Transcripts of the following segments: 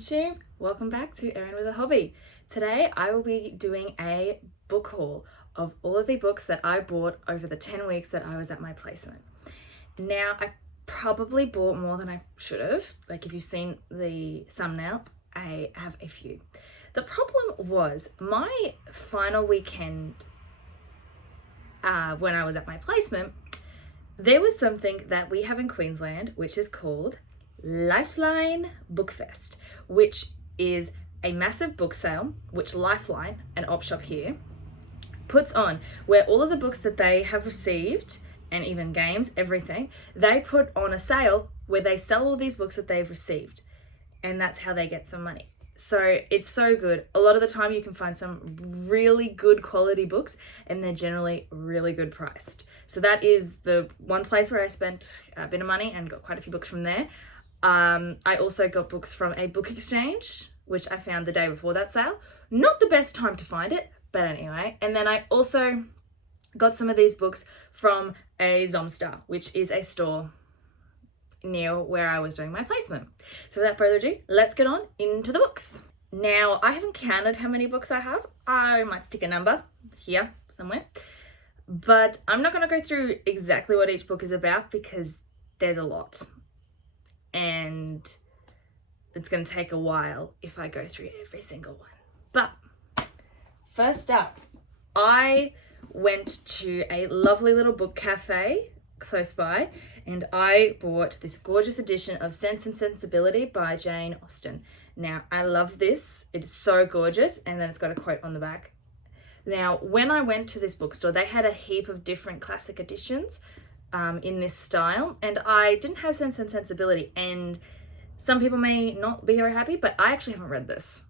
YouTube, welcome back to Erin with a Hobby. Today I will be doing a book haul of all of the books that I bought over the 10 weeks that I was at my placement. Now I probably bought more than I should have, like if you've seen the thumbnail, I have a few. The problem was my final weekend when I was at my placement, there was something that we have in Queensland which is called Lifeline Bookfest, which is a massive book sale which Lifeline, an op shop here, puts on, where all of the books that they have received and even games, everything, they put on a sale where they sell all these books that they've received, and that's how they get some money. So it's so good. A lot of the time you can find some really good quality books and they're generally really good priced. So that is the one place where I spent a bit of money and got quite a few books from there. I also got books from a book exchange, which I found the day before that sale. Not the best time to find it, but anyway. And then I also got some of these books from a Zomstar, which is a store near where I was doing my placement. So without further ado, let's get on into the books. Now, I haven't counted how many books I have. I might stick a number here somewhere, but I'm not going to go through exactly what each book is about because there's a lot. And it's going to take a while if I go through every single one. But first up, I went to a lovely little book cafe close by and I bought this gorgeous edition of Sense and Sensibility by Jane Austen. Now, I love this. It's so gorgeous, and then it's got a quote on the back. Now, when I went to this bookstore, they had a heap of different classic editions in this style, and I didn't have Sense and Sensibility, and some people may not be very happy, but I actually haven't read this.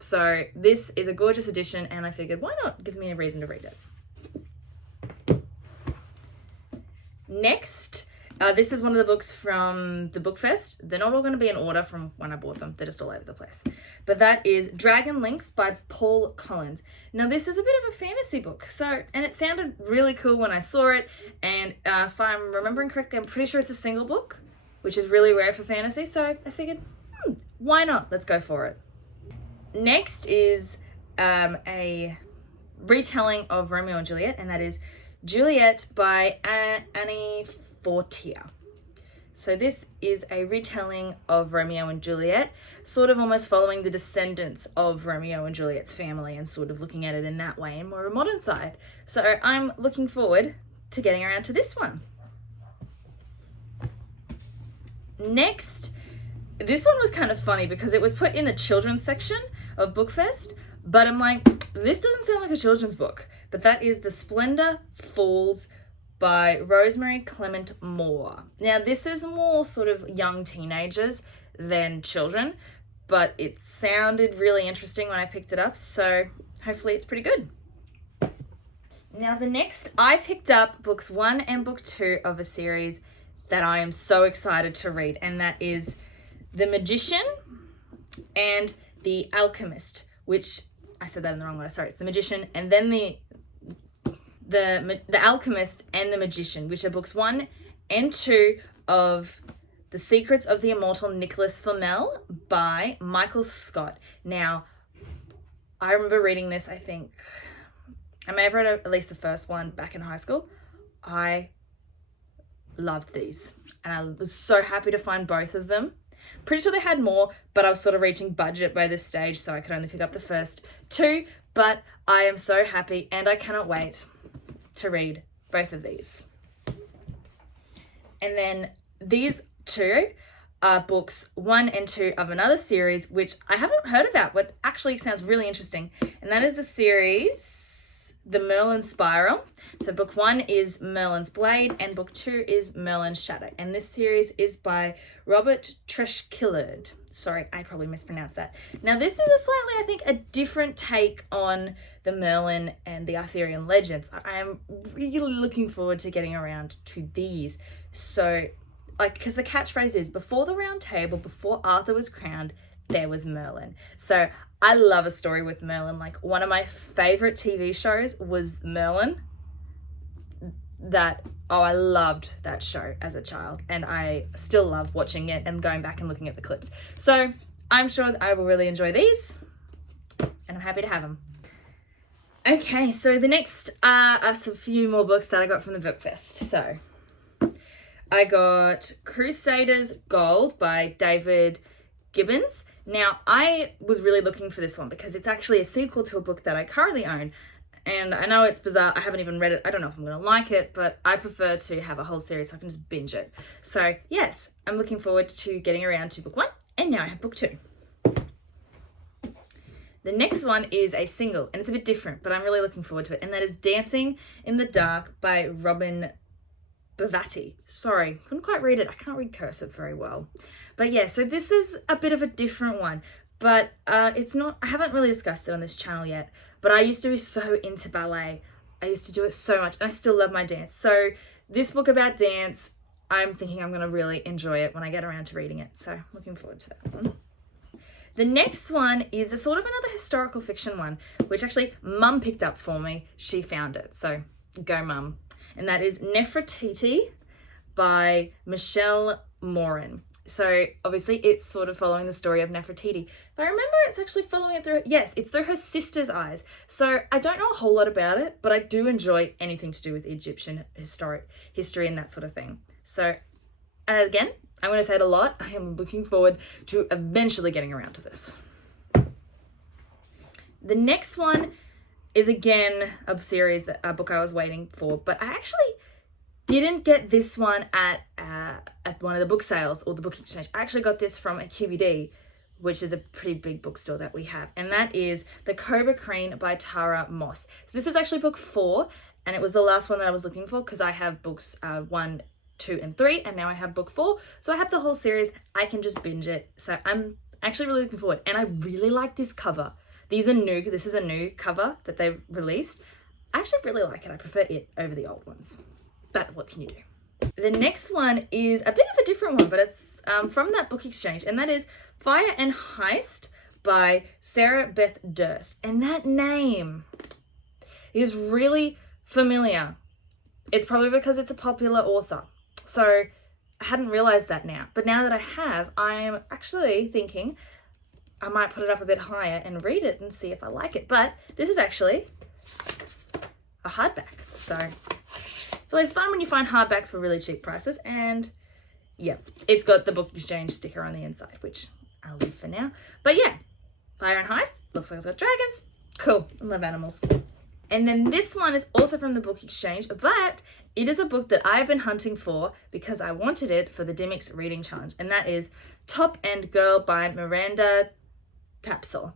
So this is a gorgeous edition, and I figured, why not? It gives me a reason to read it. Next, this is one of the books from the Bookfest. They're not all going to be in order from when I bought them. They're just all over the place. But that is Dragon Links by Paul Collins. Now, this is a bit of a fantasy book. And it sounded really cool when I saw it. And if I'm remembering correctly, I'm pretty sure it's a single book, which is really rare for fantasy. So I figured, why not? Let's go for it. Next is a retelling of Romeo and Juliet, and that is Juliet by Annie Fortier. So this is a retelling of Romeo and Juliet, sort of almost following the descendants of Romeo and Juliet's family and sort of looking at it in that way and more a modern side. So I'm looking forward to getting around to this one. Next, this one was kind of funny because it was put in the children's section of Bookfest, but I'm like, this doesn't sound like a children's book, but that is The Splendor Falls by Rosemary Clement Moore. Now, this is more sort of young teenagers than children, but it sounded really interesting when I picked it up, so hopefully it's pretty good. Now, the next, I picked up books 1 and book 2 of a series that I am so excited to read, and that is The Magician and The Alchemist, which, I said that in the wrong way, sorry, it's The Magician, and then The Alchemist and The Magician, which are books 1 and 2 of The Secrets of the Immortal Nicholas Flamel by Michael Scott. Now, I remember reading this, I think, I may have read at least the first one back in high school. I loved these, and I was so happy to find both of them. Pretty sure they had more, but I was sort of reaching budget by this stage, so I could only pick up the first 2, but I am so happy, and I cannot wait to read both of these. And then these 2 are books 1 and 2 of another series which I haven't heard about, but actually sounds really interesting, and that is the series The Merlin Spiral. So book 1 is Merlin's Blade and book 2 is Merlin's Shadow, and this series is by Robert Treshkillard. Sorry, I probably mispronounced that. Now, this is a slightly, I think, a different take on the Merlin and the Arthurian legends. I am really looking forward to getting around to these. So, because the catchphrase is, before the round table, before Arthur was crowned, there was Merlin. So, I love a story with Merlin. Like, one of my favorite TV shows was Merlin. I loved that show as a child, and I still love watching it and going back and looking at the clips. So I'm sure that I will really enjoy these, and I'm happy to have them. Okay, so the next are a few more books that I got from the book fest. So I got Crusaders Gold by David Gibbons. Now, I was really looking for this one because it's actually a sequel to a book that I currently own. And I know it's bizarre. I haven't even read it. I don't know if I'm going to like it, but I prefer to have a whole series so I can just binge it. So yes, I'm looking forward to getting around to book 1, and now I have book 2. The next one is a single, and it's a bit different, but I'm really looking forward to it. And that is Dancing in the Dark by Robin Bavati. Sorry, couldn't quite read it. I can't read cursive very well. But yeah, so this is a bit of a different one, but it's not, I haven't really discussed it on this channel yet, but I used to be so into ballet. I used to do it so much, and I still love my dance. So this book about dance, I'm thinking I'm going to really enjoy it when I get around to reading it. So looking forward to that one. The next one is a sort of another historical fiction one, which actually Mum picked up for me. She found it, so go Mum. And that is Nefertiti by Michelle Morin. So obviously it's sort of following the story of Nefertiti. If I remember, it's actually following it through, yes, it's through her sister's eyes. So I don't know a whole lot about it, but I do enjoy anything to do with Egyptian history and that sort of thing. So again, I'm going to say it a lot. I am looking forward to eventually getting around to this. The next one is again a series, a book I was waiting for, but I actually didn't get this one at one of the book sales or the book exchange. I actually got this from a QBD, which is a pretty big bookstore that we have, and that is The Cobra Queen by Tara Moss. So this is actually book 4, and it was the last one that I was looking for because I have books 1, 2, and 3, and now I have book 4, so I have the whole series. I can just binge it, so I'm actually really looking forward, and I really like this cover. These are new. This is a new cover that they've released. I actually really like it. I prefer it over the old ones, but what can you do? The next one is a bit of a different one, but it's from that book exchange, and that is Fire and Heist by Sarah Beth Durst. And that name is really familiar. It's probably because it's a popular author. So I hadn't realized that now, but now that I have, I'm actually thinking I might put it up a bit higher and read it and see if I like it. But this is actually a hardback, so it's always fun when you find hardbacks for really cheap prices. And yeah, it's got the book exchange sticker on the inside, which I'll leave for now. But yeah, Fire and Heist, looks like it's got dragons. Cool, I love animals. And then this one is also from the book exchange, but it is a book that I've been hunting for because I wanted it for the Dimmicks Reading Challenge, and that is Top End Girl by Miranda Tapsell.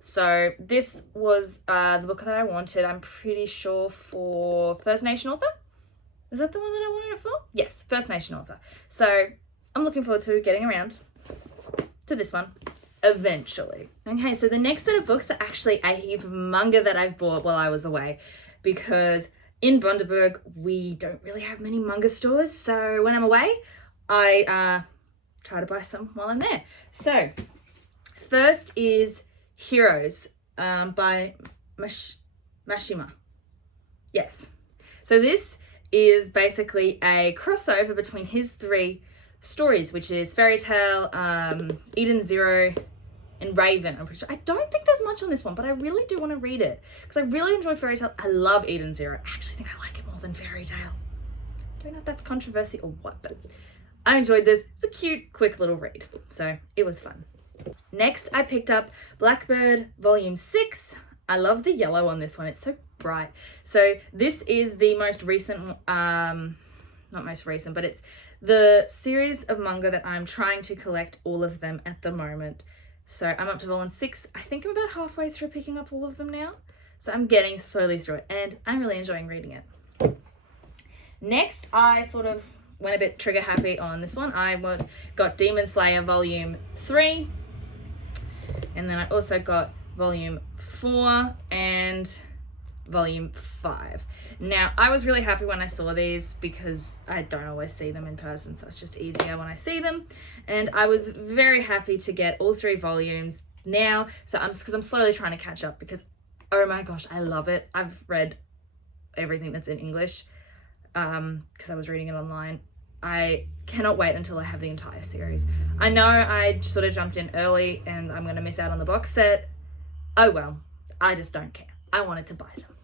So this was the book that I wanted, I'm pretty sure, for First Nation author. Is that the one that I wanted it for? Yes, First Nation author. So I'm looking forward to getting around to this one eventually. Okay, so the next set of books are actually a heap of manga that I've bought while I was away, because in Bundaberg we don't really have many manga stores. So when I'm away, I try to buy some while I'm there. So first is Heroes by Mashima. Yes. So this is basically a crossover between his 3 stories, which is Fairy Tale, Eden Zero, and Raven. I'm pretty sure. I don't think there's much on this one, but I really do want to read it because I really enjoy Fairy Tale. I love Eden Zero. I actually think I like it more than Fairy Tale. I don't know if that's controversy or what, but I enjoyed this. It's a cute, quick little read, so it was fun. Next, I picked up Blackbird Volume 6. I love the yellow on this one. It's so bright. So this is the most recent, not most recent, but it's the series of manga that I'm trying to collect all of them at the moment. So I'm up to volume 6. I think I'm about halfway through picking up all of them now. So I'm getting slowly through it, and I'm really enjoying reading it. Next, I sort of went a bit trigger happy on this one. I got Demon Slayer Volume 3. And then I also got Volume 4 and Volume 5. Now, I was really happy when I saw these because I don't always see them in person, so it's just easier when I see them. And I was very happy to get all 3 volumes now. So because I'm slowly trying to catch up because, oh my gosh, I love it. I've read everything that's in English because I was reading it online. I cannot wait until I have the entire series. I know I sort of jumped in early and I'm going to miss out on the box set. Oh well, I just don't care. I wanted to buy them.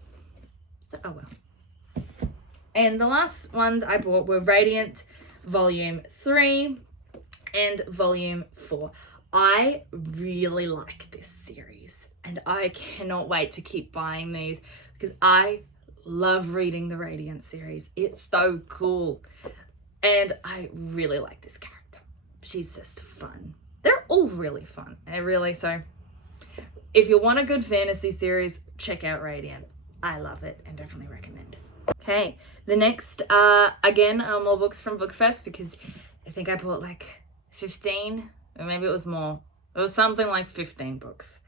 So, oh well. And the last ones I bought were Radiant Volume 3 and Volume 4. I really like this series and I cannot wait to keep buying these because I love reading the Radiant series. It's so cool. And I really like this character. She's just fun. They're all really fun. So if you want a good fantasy series, check out Radiant. I love it and definitely recommend. Okay, the next, again, are more books from Bookfest because I think I bought like 15, or maybe it was more. It was something like 15 books.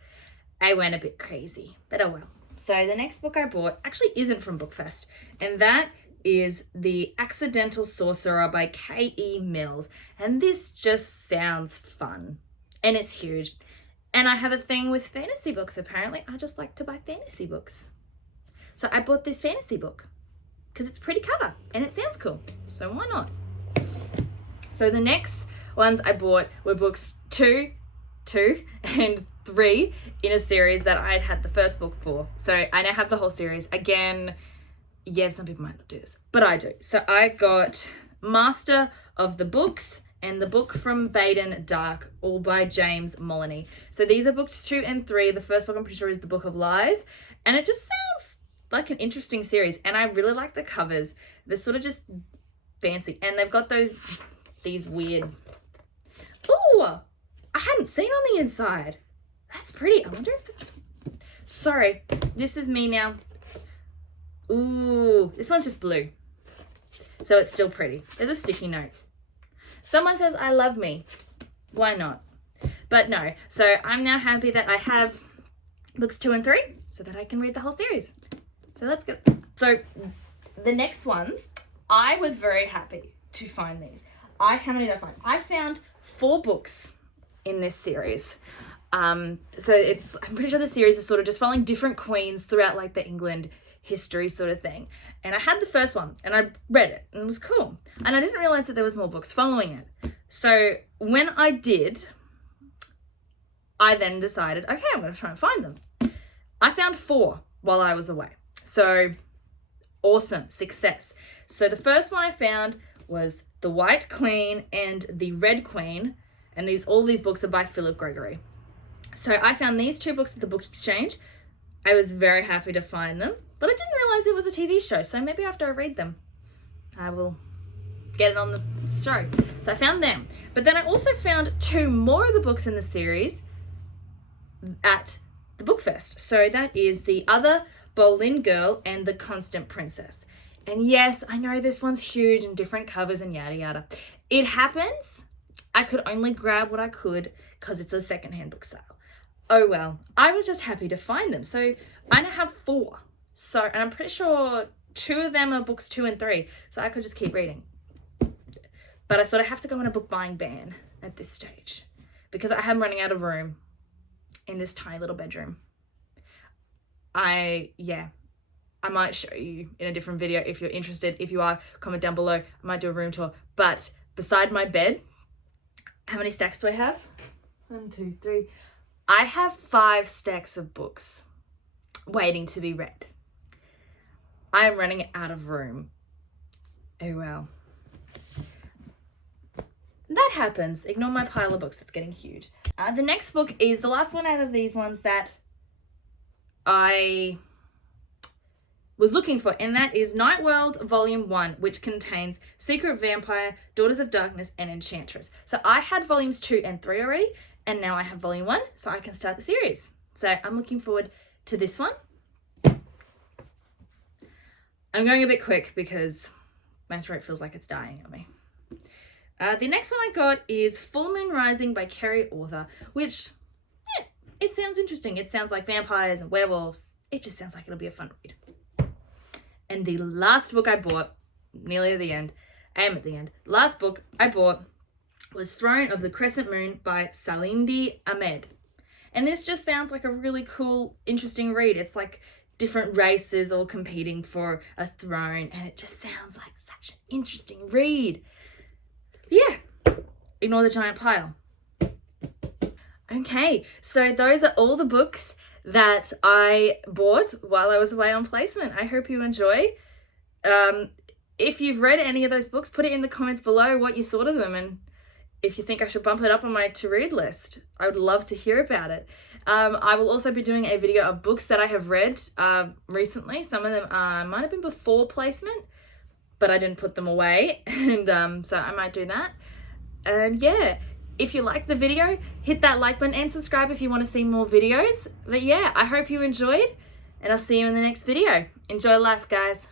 I went a bit crazy, but oh well. So the next book I bought actually isn't from Bookfest, and that is The Accidental Sorcerer by K.E. Mills. And this just sounds fun. And it's huge. And I have a thing with fantasy books, apparently. I just like to buy fantasy books. So I bought this fantasy book because it's a pretty cover and it sounds cool. So why not? So the next ones I bought were books 2 and 3 in a series that I had the first book for. So I now have the whole series. Again, yeah, some people might not do this, but I do. So I got Master of the Books and The Book from Baden Dark, all by James Moloney. So these are books 2 and 3. The first book I'm pretty sure is The Book of Lies. And it just sounds like an interesting series. And I really like the covers. They're sort of just fancy. And they've got these weird... Ooh, I hadn't seen on the inside. That's pretty. I wonder if... Sorry, this is me now. Ooh, this one's just blue. So it's still pretty. There's a sticky note. Someone says, I love me. Why not? But no. So I'm now happy that I have books 2 and 3 so that I can read the whole series. So that's good. So the neit's ones, I was very happy to find these. How many did I find? I found 4 books in this series. So I'm pretty sure the series is sort of just following different queens throughout like the England history sort of thing. And I had the first one and I read it and it was cool. And I didn't realize that there was more books following it. So when I did, I then decided, okay, I'm going to try and find them. I found 4 while I was away. So awesome, success. So the first one I found was The White Queen and The Red Queen. And all these books are by Philip Gregory. So I found these 2 books at the book exchange. I was very happy to find them, but I didn't realize it was a TV show. So maybe after I read them, I will get it on the show. So I found them. But then I also found 2 more of the books in the series at the Bookfest. So that is The Other Boleyn Girl and The Constant Princess. And yes, I know this one's huge and different covers and yada yada. It happens. I could only grab what I could because it's a secondhand book sale. Oh well, I was just happy to find them. So I now have 4. And I'm pretty sure 2 of them are books 2 and 3. So I could just keep reading. But I sort of have to go on a book buying ban at this stage because I am running out of room in this tiny little bedroom. I might show you in a different video if you're interested. If you are, comment down below. I might do a room tour. But beside my bed, how many stacks do I have? 1, 2, 3. I have 5 stacks of books waiting to be read. I am running out of room. Oh well. That happens. Ignore my pile of books. It's getting huge. The next book is the last one out of these ones that I was looking for, and that is Night World Volume 1, which contains Secret Vampire, Daughters of Darkness, and Enchantress. So I had volumes 2 and 3 already, and now I have volume 1, so I can start the series. So I'm looking forward to this one. I'm going a bit quick because my throat feels like it's dying on me. The next one I got is Full Moon Rising by Kerry Arthur, which, it sounds interesting. It sounds like vampires and werewolves. It just sounds like it'll be a fun read. And the last book I bought, nearly at the end, last book I bought was Throne of the Crescent Moon by Salindi Ahmed. And this just sounds like a really cool, interesting read. It's like different races all competing for a throne, and it just sounds like such an interesting read. yeah, ignore the giant pile. Okay, so those are all the books that I bought while I was away on placement. I hope you enjoy. If you've read any of those books, put it in the comments below what you thought of them, and if you think I should bump it up on my to-read list. I would love to hear about it. I will also be doing a video of books that I have read recently. Some of them might have been before placement, but I didn't put them away, and so I might do that. And yeah, if you like the video, hit that like button and subscribe if you want to see more videos. But yeah, I hope you enjoyed, and I'll see you in the next video. Enjoy life, guys.